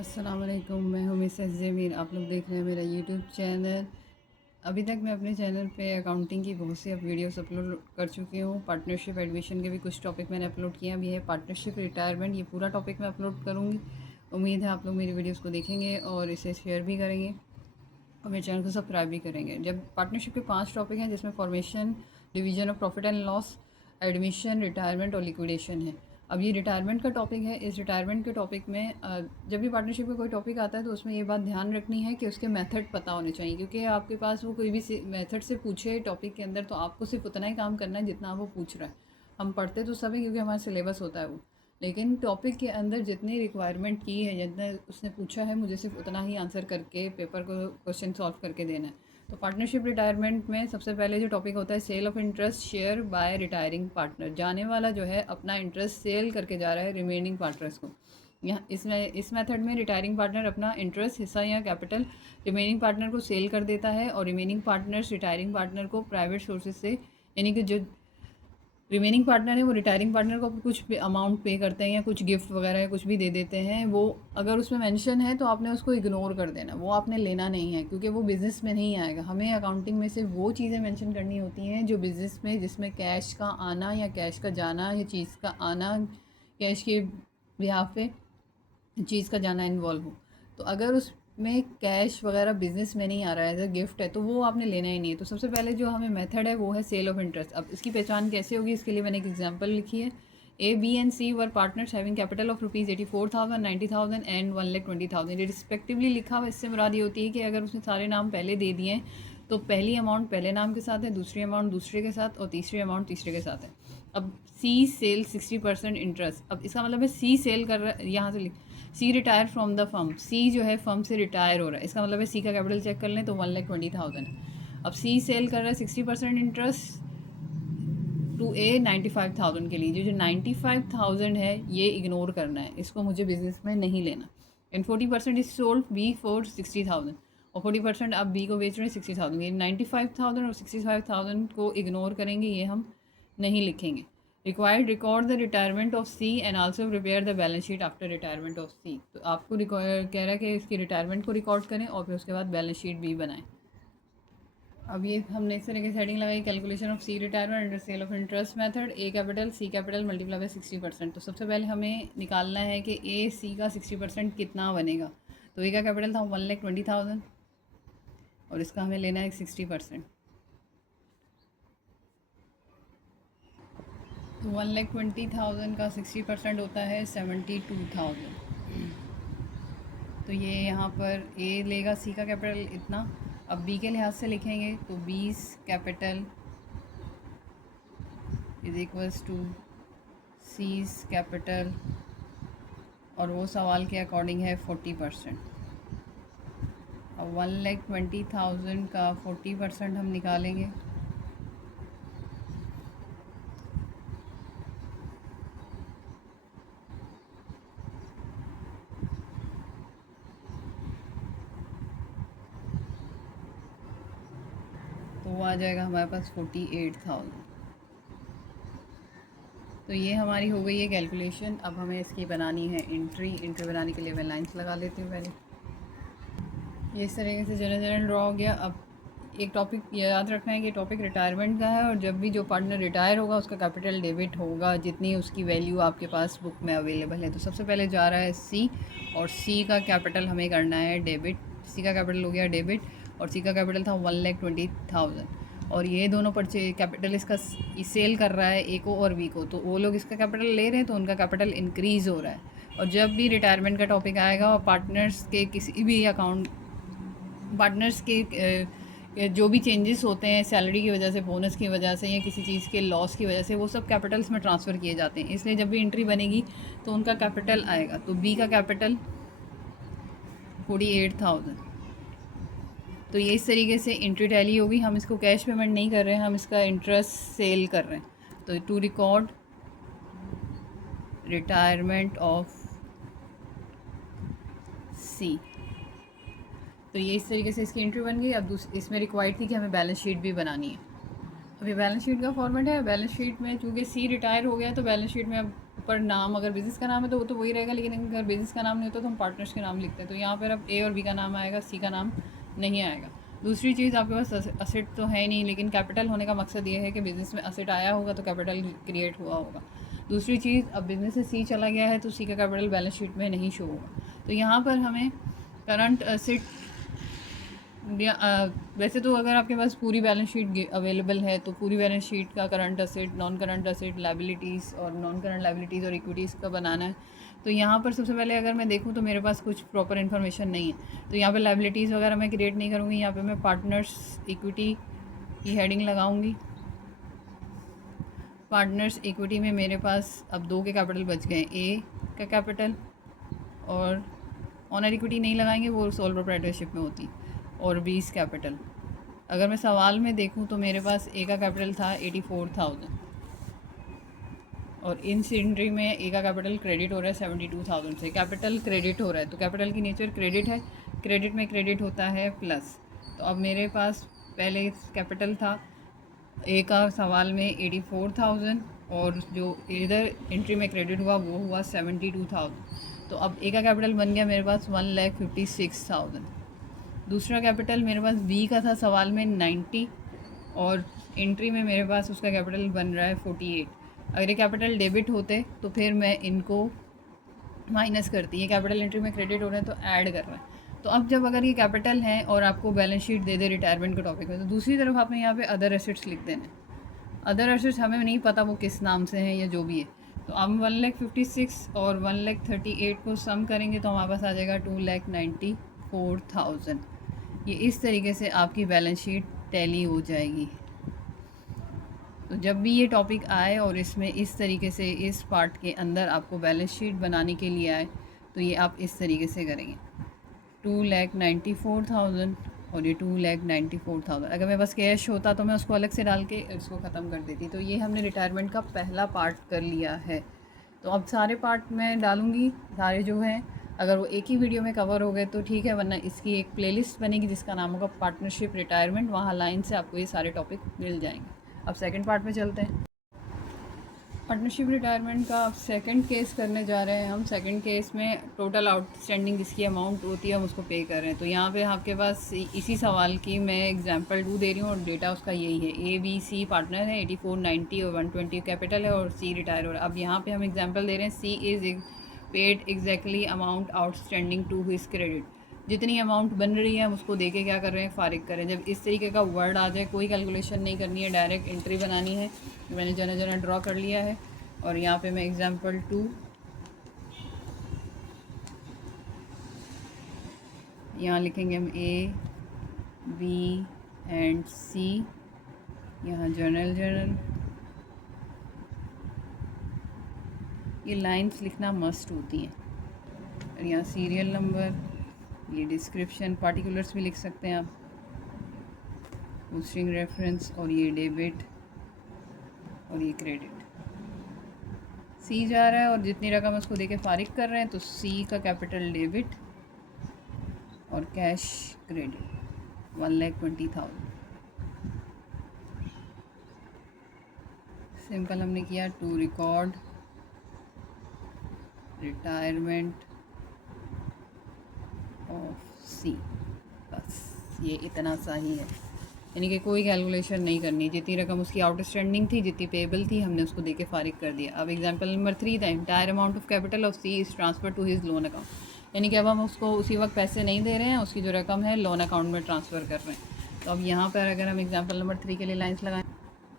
अस्सलाम वालेकुम, मैं हूँ मिसेस ज़मीर। आप लोग देख रहे हैं मेरा यूट्यूब चैनल। अभी तक मैं अपने चैनल पे अकाउंटिंग की बहुत सी वीडियोस अपलोड कर चुकी हूँ। पार्टनरशिप एडमिशन के भी कुछ टॉपिक मैंने अपलोड किए अभी है। पार्टनरशिप रिटायरमेंट ये पूरा टॉपिक मैं अपलोड करूँगी। उम्मीद है आप लोग मेरी वीडियोस को देखेंगे और इसे शेयर भी करेंगे और मेरे चैनल को सब्सक्राइब भी करेंगे। जब पार्टनरशिप के 5 टॉपिक हैं जिसमें formation, division of profit and loss, admission, retirement और लिक्विडेशन है। अब ये रिटायरमेंट का टॉपिक है। इस रिटायरमेंट के टॉपिक में जब भी पार्टनरशिप का कोई टॉपिक आता है तो उसमें ये बात ध्यान रखनी है कि उसके मेथड पता होने चाहिए, क्योंकि आपके पास वो कोई भी मेथड से पूछे टॉपिक के अंदर तो आपको सिर्फ उतना ही काम करना है जितना वो पूछ रहा है। हम पढ़ते तो सब है क्योंकि हमारा सिलेबस होता है वो, लेकिन टॉपिक के अंदर जितनी रिक्वायरमेंट की है, जितना उसने पूछा है, मुझे सिर्फ उतना ही आंसर करके पेपर को क्वेश्चन सॉल्व करके देना है। तो पार्टनरशिप रिटायरमेंट में सबसे पहले जो टॉपिक होता है, sale of interest share by retiring partner. जाने वाला जो है अपना इंटरेस्ट सेल करके जा रहा है रिमेनिंग पार्टनर्स को। यहाँ इस मेथड में रिटायरिंग पार्टनर अपना इंटरेस्ट, हिस्सा या कैपिटल रिमेनिंग पार्टनर को सेल कर देता है और रिमेनिंग पार्टनर्स रिटायरिंग पार्टनर को प्राइवेट सोर्सेज से, यानी कि जो रिमेनिंग पार्टनर है वो रिटायरिंग पार्टनर को कुछ अमाउंट पे करते हैं या कुछ गिफ्ट वगैरह या कुछ भी दे देते हैं। वो अगर उसमें मेंशन है तो आपने उसको इग्नोर कर देना, वो आपने लेना नहीं है, क्योंकि वो बिज़नेस में नहीं आएगा। हमें अकाउंटिंग में से वो चीज़ें मेंशन करनी होती हैं जो बिज़नेस में, जिसमें कैश का आना या कैश का जाना या चीज़ का आना, कैश के बिहाफ पे चीज़ का जाना इन्वॉल्व हो। तो अगर उसमें कैश वगैरह बिजनेस में नहीं आ रहा है, एज अ गिफ्ट है, तो वो आपने लेना ही नहीं है। तो सबसे पहले जो हमें मेथड है वो है सेल ऑफ इंटरेस्ट। अब इसकी पहचान कैसे होगी, इसके लिए मैंने एक एग्जांपल लिखी है। A B and C were partners having capital of rupees 84,000, 90,000 and 1,20,000। ये रिस्पेक्टिवली लिखा हुआ, इससे मुराद ये होती है कि अगर उसने सारे नाम पहले दे दिए हैं तो पहली अमाउंट पहले नाम के साथ है, दूसरी अमाउंट दूसरे के साथ और तीसरी अमाउंट तीसरे के साथ है। अब सी सेल 60% इंटरेस्ट। अब इसका मतलब है सी सेल कर रहा है, यहाँ से लिख C retire from the firm. C जो है फर्म से रिटायर हो रहा है, इसका मतलब है सी का कैपिटल चेक कर लें तो 1,20,000 है। अब सी सेल कर रहा है 60% इंटरेस्ट टू ए 95,000 के लिए। जो 95,000 है ये इग्नोर करना है, इसको मुझे बिजनेस में नहीं लेना। And 40% is sold B for 60,000 और 40% आप बी को बेच रहे हैं 60,000। ये 95,000 और 65,000 को इग्नोर करेंगे, ये हम नहीं लिखेंगे। Required record the retirement of C and also prepare the balance sheet after retirement of C. तो आपको कह रहा है कि इसकी रिटायरमेंट को रिकॉर्ड करें और फिर उसके बाद बैलेंस शीट भी बनाएं। अब ये हमने इस तरह की सेटिंग लगाई, calculation of C retirement under sale of interest method. A capital C capital multiply by 60%। तो सबसे पहले हमें निकालना है कि ए सी का 60% कितना बनेगा। तो ए का कैपिटल था 1,20,000 और इसका हमें लेना है 60%। तो 1,20,000 का 60% होता है 72,000। तो ये यहाँ पर ए लेगा सी का कैपिटल इतना। अब बी के लिहाज से लिखेंगे तो 20 capital is equals to C's capital और वो सवाल के अकॉर्डिंग है 40%। अब 1,20,000 का 40% हम निकालेंगे तो वो आ जाएगा हमारे पास 48,000। तो ये हमारी हो गई है कैलकुलेशन। अब हमें इसकी बनानी है एंट्री। एंट्री बनाने के लिए मैं लाइंस लगा लेती हूँ पहले। ये इस तरीके से जनरल ड्रॉ हो गया। अब एक टॉपिक ये याद रखना है कि टॉपिक रिटायरमेंट का है और जब भी जो पार्टनर रिटायर होगा उसका कैपिटल डेबिट होगा जितनी उसकी वैल्यू आपके पास बुक में अवेलेबल है। तो सबसे पहले जा रहा है सी और सी का कैपिटल हमें करना है डेबिट। सी का कैपिटल हो गया डेबिट और सी का कैपिटल था 1,20,000 और ये दोनों परचे कैपिटल इसका सेल कर रहा है ए को और बी को, तो वो लोग इसका कैपिटल ले रहे हैं तो उनका कैपिटल इंक्रीज़ हो रहा है। और जब भी रिटायरमेंट का टॉपिक आएगा और पार्टनर्स के किसी भी अकाउंट, पार्टनर्स के जो भी चेंजेस होते हैं सैलरी की वजह से, बोनस की वजह से या किसी चीज़ के लॉस की वजह से, वो सब कैपिटल्स में ट्रांसफ़र किए जाते हैं। इसलिए जब भी एंट्री बनेगी तो उनका कैपिटल आएगा। तो बी का कैपिटल 48,000। तो ये इस तरीके से एंट्री टैली होगी। हम इसको कैश पेमेंट नहीं कर रहे हैं, हम इसका इंटरेस्ट सेल कर रहे हैं। तो to record retirement of C. तो ये इस तरीके से इसकी एंट्री बन गई। अब इसमें रिक्वायर्ड थी कि हमें बैलेंस शीट भी बनानी है। अब ये बैलेंस शीट का फॉर्मेट है। बैलेंस शीट में चूँकि सी रिटायर हो गया तो बैलेंस शीट में अब ऊपर नाम, अगर बिज़नेस का नाम है तो वो तो वही रहेगा, लेकिन अगर बिज़नेस का नाम नहीं होता तो हम पार्टनर्स के नाम लिखते हैं। तो यहाँ पर अब ए और बी का नाम आएगा, सी का नाम नहीं आएगा। दूसरी चीज़, आपके पास असेट तो है नहीं, लेकिन कैपिटल होने का मकसद ये है कि बिज़नेस में असेट आया होगा तो कैपिटल क्रिएट हुआ होगा। दूसरी चीज़, अब बिज़नेस से सी चला गया है तो सी का कैपिटल बैलेंस शीट में नहीं शो होगा। तो यहाँ पर हमें करंट असेट वैसे तो अगर आपके पास पूरी बैलेंस शीट अवेलेबल है तो पूरी बैलेंस शीट का current asset, non current asset, liabilities और नॉन करंट लाइबिलिटीज़ और इक्विटीज़ का बनाना है। तो यहाँ पर सबसे पहले अगर मैं देखूँ तो मेरे पास कुछ प्रॉपर इन्फॉर्मेशन नहीं है, तो यहाँ पर लाइबिलिटीज़ वगैरह मैं क्रिएट नहीं करूँगी। यहाँ पर मैं पार्टनर्स इक्विटी की हेडिंग लगाऊँगी। पार्टनर्स इक्विटी में मेरे पास अब 2 के कैपिटल बच गए, ए का कैपिटल और ऑनर इक्विटी नहीं लगाएंगे, वो सोल प्रोप्राइटरशिप में होती, और 20 कैपिटल। अगर मैं सवाल में देखूं तो मेरे पास ए का कैपिटल था 84,000 और इन एंट्री में ए का कैपिटल क्रेडिट हो रहा है 72,000 से। कैपिटल क्रेडिट हो रहा है तो कैपिटल की नेचर क्रेडिट है, क्रेडिट में क्रेडिट होता है प्लस। तो अब मेरे पास पहले कैपिटल था ए का सवाल में 84,000 और जो इधर एंट्री में क्रेडिट हुआ वो हुआ 72,000। तो अब ए का कैपिटल बन गया मेरे पास 1,56,000। दूसरा कैपिटल मेरे पास बी का था सवाल में 90 और एंट्री में मेरे पास उसका कैपिटल बन रहा है 48। अगर ये कैपिटल डेबिट होते तो फिर मैं इनको माइनस करती, ये कैपिटल एंट्री में क्रेडिट हो रहे हैं तो ऐड कर रहा है। तो अब जब अगर ये कैपिटल है और आपको बैलेंस शीट दे दे रिटायरमेंट के टॉपिक में, तो दूसरी तरफ आपने यहाँ पे अदर एसेट्स लिख देने। अदर एसेट्स हमें नहीं पता वो किस नाम से हैं या जो भी है। तो हम 1,56,000 और 1,38,000 को सम करेंगे तो हमारे पास आ जाएगा 2,94,000। ये इस तरीके से आपकी बैलेंस शीट टैली हो जाएगी। तो जब भी ये टॉपिक आए और इसमें इस तरीके से इस पार्ट के अंदर आपको बैलेंस शीट बनाने के लिए आए तो ये आप इस तरीके से करेंगे, 2,94,000 और ये 2,94,000। अगर मेरे पास कैश होता तो मैं उसको अलग से डाल के इसको ख़त्म कर देती। तो ये हमने रिटायरमेंट का पहला पार्ट कर लिया है। तो अब सारे पार्ट मैं डालूँगी, सारे जो हैं अगर वो एक ही वीडियो में कवर हो गए तो ठीक है, वरना इसकी एक प्लेलिस्ट बनेगी जिसका नाम होगा पार्टनरशिप रिटायरमेंट, वहाँ लाइन से आपको ये सारे टॉपिक मिल जाएंगे। अब सेकंड पार्ट में चलते हैं। पार्टनरशिप रिटायरमेंट का अब सेकंड केस करने जा रहे हैं हम। सेकंड केस में टोटल आउटस्टैंडिंग जिसकी अमाउंट होती है हम उसको पे कर रहे हैं। तो यहाँ पे आपके पास इसी सवाल की मैं एग्जांपल 2 दे रही हूँ और डेटा उसका यही है। ए बी सी पार्टनर है, 84, 90 और 120 कैपिटल है और सी रिटायर हो रहा है। अब यहाँ पे हम एग्जाम्पल दे रहे हैं, C is paid exactly amount outstanding to his credit. जितनी अमाउंट बन रही है हम उसको दे के क्या कर रहे हैं, फारिग करें। जब इस तरीके का वर्ड आ जाए, कोई कैलकुलेशन नहीं करनी है, डायरेक्ट एंट्री बनानी है। मैंने जना ड्रॉ कर लिया है और यहाँ पे मैं एग्जांपल 2 यहाँ लिखेंगे हम ए बी एंड सी, यहाँ जर्नल ये लाइंस लिखना मस्ट होती हैं। और यहाँ सीरियल नंबर, ये डिस्क्रिप्शन, पार्टिकुलर्स भी लिख सकते हैं आप, पोस्टिंग रेफरेंस, और ये डेबिट और ये क्रेडिट। सी जा रहा है और जितनी रकम उसको देके फारिग कर रहे हैं तो सी का कैपिटल डेबिट और कैश क्रेडिट 1,20,000। सिंपल हमने किया, टू रिकॉर्ड रिटायरमेंट ऑफ सी, बस ये इतना सा ही है। यानी कि कोई कैलकुलेशन नहीं करनी, जितनी रकम उसकी आउटस्टैंडिंग थी, जितनी पेबल थी, हमने उसको देके फारिग कर दिया। अब एग्जांपल नंबर 3 था, entire amount of capital of C is transfer to his loan account. यानी कि अब हम उसको उसी वक्त पैसे नहीं दे रहे हैं, उसकी जो रकम है लोन अकाउंट में ट्रांसफ़र कर रहे हैं। तो अब यहाँ पर अगर हम एग्जाम्पल नंबर 3 के लिए लाइन्स लगाएं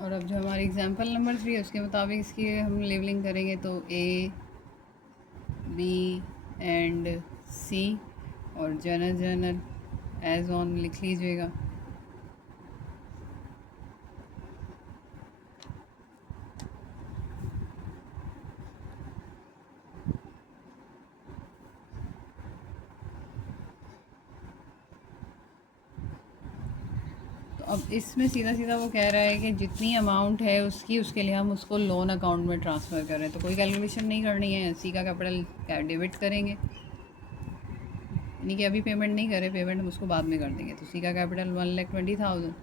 और अब जो हमारी एग्जाम्पल नंबर 3 है उसके मुताबिक इसकी हम लेवलिंग करेंगे तो ए बी एंड सी और जर्नल एज ऑन लिख लीजिएगा। अब इसमें सीधा सीधा वो कह रहा है कि जितनी अमाउंट है उसकी, उसके लिए हम उसको लोन अकाउंट में ट्रांसफ़र कर रहे हैं। तो कोई कैलकुलेशन नहीं करनी है, सी का कैपिटल डेबिट करेंगे, यानी कि अभी पेमेंट नहीं करे, पेमेंट हम उसको बाद में कर देंगे। तो सी का कैपिटल 1,20,000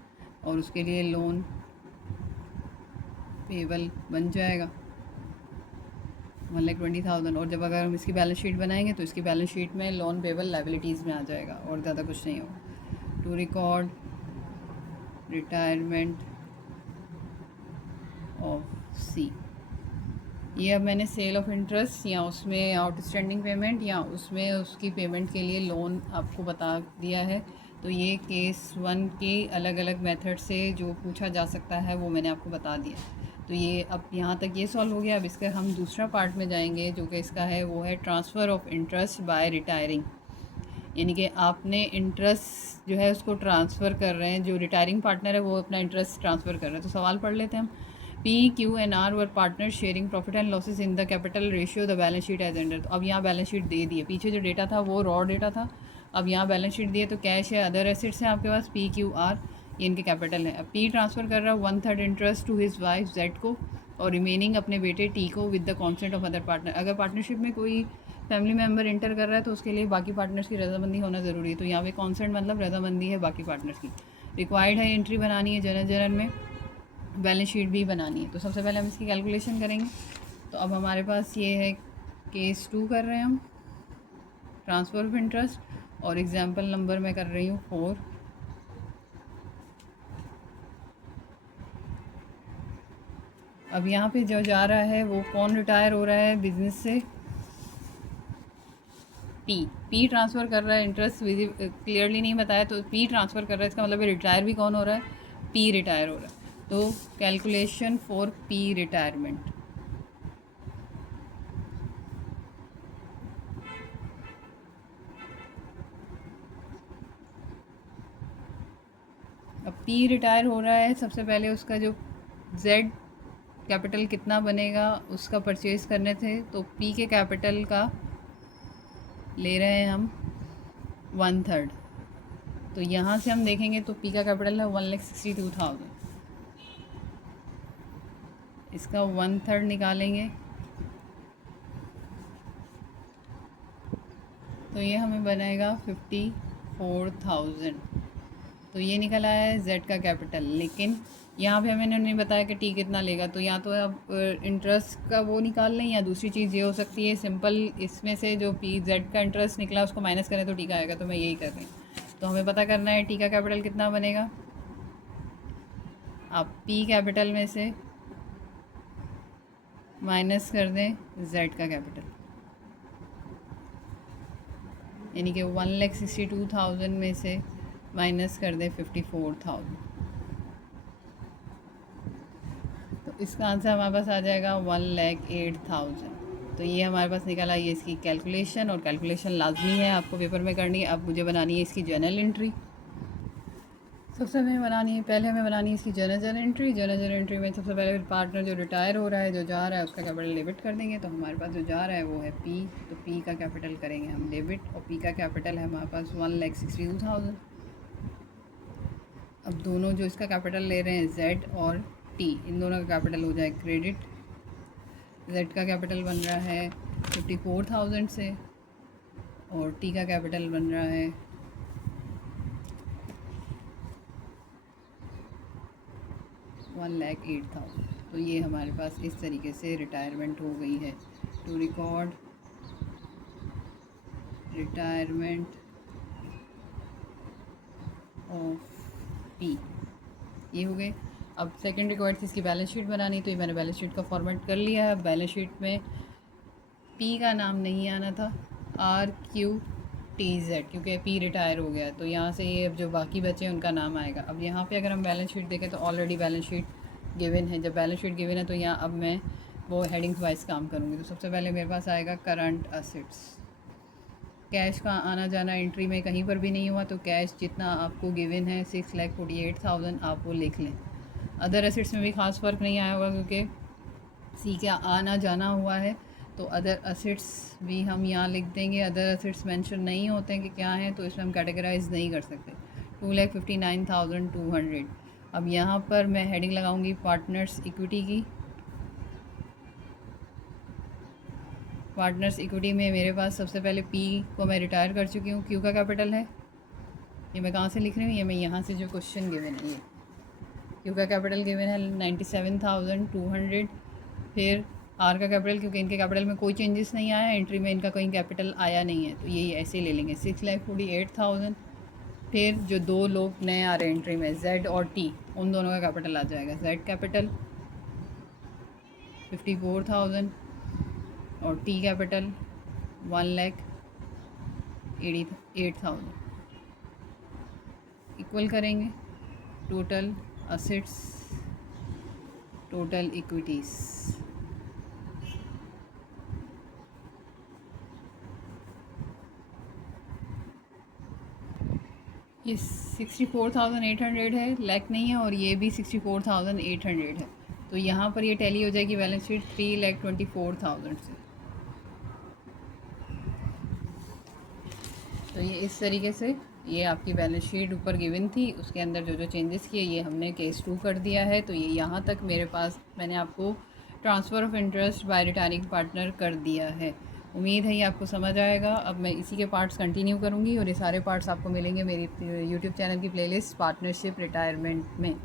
और उसके लिए लोन पेबल बन जाएगा। 1,20,000। और जब अगर हम इसकी बैलेंस शीट बनाएंगे तो इसकी बैलेंस शीट में लोन पेबल लाइबिलिटीज़ में आ जाएगा और ज़्यादा कुछ नहीं होगा। टू रिकॉर्ड रिटायरमेंट ऑफ सी, ये अब मैंने सेल ऑफ इंटरेस्ट या उसमें आउटस्टैंडिंग पेमेंट या उसमें उसकी पेमेंट के लिए लोन आपको बता दिया है। तो ये केस 1 के अलग अलग मेथड से जो पूछा जा सकता है वो मैंने आपको बता दिया। तो ये अब यहाँ तक ये सॉल्व हो गया। अब इसका हम दूसरा पार्ट में जाएंगे जो कि इसका है, वो है transfer of interest by retiring. यानी कि आपने इंटरेस्ट जो है उसको ट्रांसफ़र कर रहे हैं, जो रिटायरिंग पार्टनर है वो अपना इंटरेस्ट ट्रांसफ़र कर रहे हैं। तो सवाल पढ़ लेते हैं हम। P, Q and R were partner sharing profit and losses in the capital ratio the balance sheet as under. तो अब यहाँ बैलेंस शीट दे दी है। पीछे जो डेटा था वो रॉ डेटा था, अब यहाँ बैलेंस शीट दिए। तो कैश है, अदर एसेट्स हैं आपके पास P, Q, R, ये इनके कैपिटल है। अब P ट्रांसफ़र कर रहा है 1/3 interest to his wife Z को और रिमेनिंग अपने बेटे T को with the consent of other partner. अगर पार्टनरशिप में कोई फैमिली मेम्बर इंटर कर रहा है तो उसके लिए बाकी पार्टनर्स की रजामंदी होना ज़रूरी है। तो यहाँ पे कॉन्सेंट मतलब रजामंदी है बाकी पार्टनर्स की। रिक्वायर्ड है, एंट्री बनानी है जनरल जनरल में, बैलेंस शीट भी बनानी है। तो सबसे पहले हम इसकी कैलकुलेशन करेंगे। तो अब हमारे पास ये है, केस 2 कर रहे हैं हम, ट्रांसफ़र ऑफ इंटरेस्ट, और एग्जांपल नंबर मैं कर रही हूँ 4। अब यहाँ पे जो जा रहा है वो कौन रिटायर हो रहा है बिजनेस से? पी ट्रांसफ़र कर रहा है। इंटरेस्ट क्लियरली नहीं बताया, तो पी ट्रांसफ़र कर रहा है, इसका मतलब रिटायर भी कौन हो रहा है? पी रिटायर हो रहा है। तो कैलकुलेशन फॉर पी रिटायरमेंट। अब पी रिटायर हो रहा है, सबसे पहले उसका जो जेड कैपिटल कितना बनेगा उसका परचेज़ करने थे, तो पी के कैपिटल का ले रहे हैं हम 1/3। तो यहाँ से हम देखेंगे तो पी का कैपिटल है 1,62,000, इसका 1/3 निकालेंगे तो ये हमें बनेगा 54,000। तो ये निकल आया है जेड का कैपिटल। लेकिन यहाँ पे हमें नहीं बताया कि टी कितना लेगा। तो या तो अब इंटरेस्ट का वो निकाल लें, या दूसरी चीज़ ये हो सकती है सिंपल, इसमें से जो पी जेड का इंटरेस्ट निकला उसको माइनस करें तो टी का आएगा। तो मैं यही कर रही हूँ। तो हमें पता करना है टी का कैपिटल कितना बनेगा। आप पी कैपिटल में से माइनस कर दें जेड का कैपिटल, यानी कि 1,62,000 में से माइनस कर दें 54,000। तो इसका आंसर हमारे पास आ जाएगा 1,08,000। तो ये हमारे पास निकला, ये इसकी कैलकुलेशन। और कैलकुलेशन लाजमी है आपको पेपर में करनी है। अब मुझे बनानी है इसकी जर्नल एंट्री। सबसे हमें बनानी है, पहले हमें बनानी है इसकी जर्नल एंट्री। जर्नल एंट्री में सबसे पहले पार्टनर जो रिटायर हो रहा है, जो जा रहा है, उसका कैपिटल डेबिट कर देंगे। तो हमारे पास जो जा रहा है वो है पी, तो पी का कैपिटल करेंगे हम डेबिट, और पी का कैपिटल है हमारे पास 1,62,000। अब दोनों जो इसका कैपिटल ले रहे हैं जेड और टी, इन दोनों का कैपिटल हो जाए क्रेडिट। जेड का कैपिटल बन रहा है 54,000 से, और टी का कैपिटल बन रहा है 1,08,000। तो ये हमारे पास इस तरीके से रिटायरमेंट हो गई है। To record retirement of P, ये हो गए। अब सेकंड रिक्वायर्ड थी इसकी बैलेंस शीट बनानी, तो ये मैंने बैलेंस शीट का फॉर्मेट कर लिया है। बैलेंस शीट में पी का नाम नहीं आना था, RQTZ, क्योंकि पी रिटायर हो गया। तो यहाँ से ये अब जो बाकी बचे हैं उनका नाम आएगा। अब यहाँ पे अगर हम बैलेंस शीट देखें तो ऑलरेडी बैलेंस शीट गिवन है। जब बैलेंस शीट गिवन है तो यहाँ अब मैं वो हेडिंग्स वाइज काम करूँगी। तो सबसे पहले मेरे पास आएगा करंट असेट्स। कैश का आना जाना एंट्री में कहीं पर भी नहीं हुआ, तो कैश जितना आपको गिवन है 6,48,000 आप वो लिख लें। अदर एसेट्स में भी ख़ास फ़र्क नहीं आया होगा क्योंकि सी का आना जाना हुआ है, तो अदर एसेट्स भी हम यहाँ लिख देंगे। अदर एसेट्स मेंशन नहीं होते हैं कि क्या हैं, तो इसमें हम कैटेगराइज नहीं कर सकते। 2,59,200। अब यहाँ पर मैं हेडिंग लगाऊंगी पार्टनर्स इक्विटी की। पार्टनर्स इक्विटी में मेरे पास सबसे पहले पी को मैं रिटायर कर चुकी हूँ। क्यू का कैपिटल है, ये मैं कहाँ से लिख रही हूँ, ये मैं यहाँ से जो क्वेश्चन गिवन है, ये क्यू का कैपिटल गिवन है 97,200। फिर आर का कैपिटल, क्योंकि इनके कैपिटल में कोई चेंजेस नहीं आया, एंट्री में इनका कोई कैपिटल आया नहीं है, तो यही ऐसे ही ले लेंगे 6,48,000। फिर जो दो लोग नए आ रहे हैं एंट्री में, जेड और टी, उन दोनों का कैपिटल आ जाएगा। जेड कैपिटल 54,000 और टी कैपिटल 1,88,000। इक्वल करेंगे टोटल असेट्स, टोटल इक्विटीज़। ये 64,800 है, लैख नहीं है, और ये भी 64,800 है। तो यहाँ पर ये टैली हो जाएगी बैलेंस शीट 3,24,000 से। तो ये इस तरीके से ये आपकी बैलेंस शीट ऊपर गिवन थी, उसके अंदर जो जो चेंजेस किए ये हमने केस 2 कर दिया है। तो ये यहाँ तक मेरे पास मैंने आपको transfer of interest by retiring partner कर दिया है। उम्मीद है ये आपको समझ आएगा। अब मैं इसी के पार्ट्स कंटिन्यू करूँगी और ये सारे पार्ट्स आपको मिलेंगे मेरी यूट्यूब चैनल की प्लेलिस्ट पार्टनरशिप रिटायरमेंट में।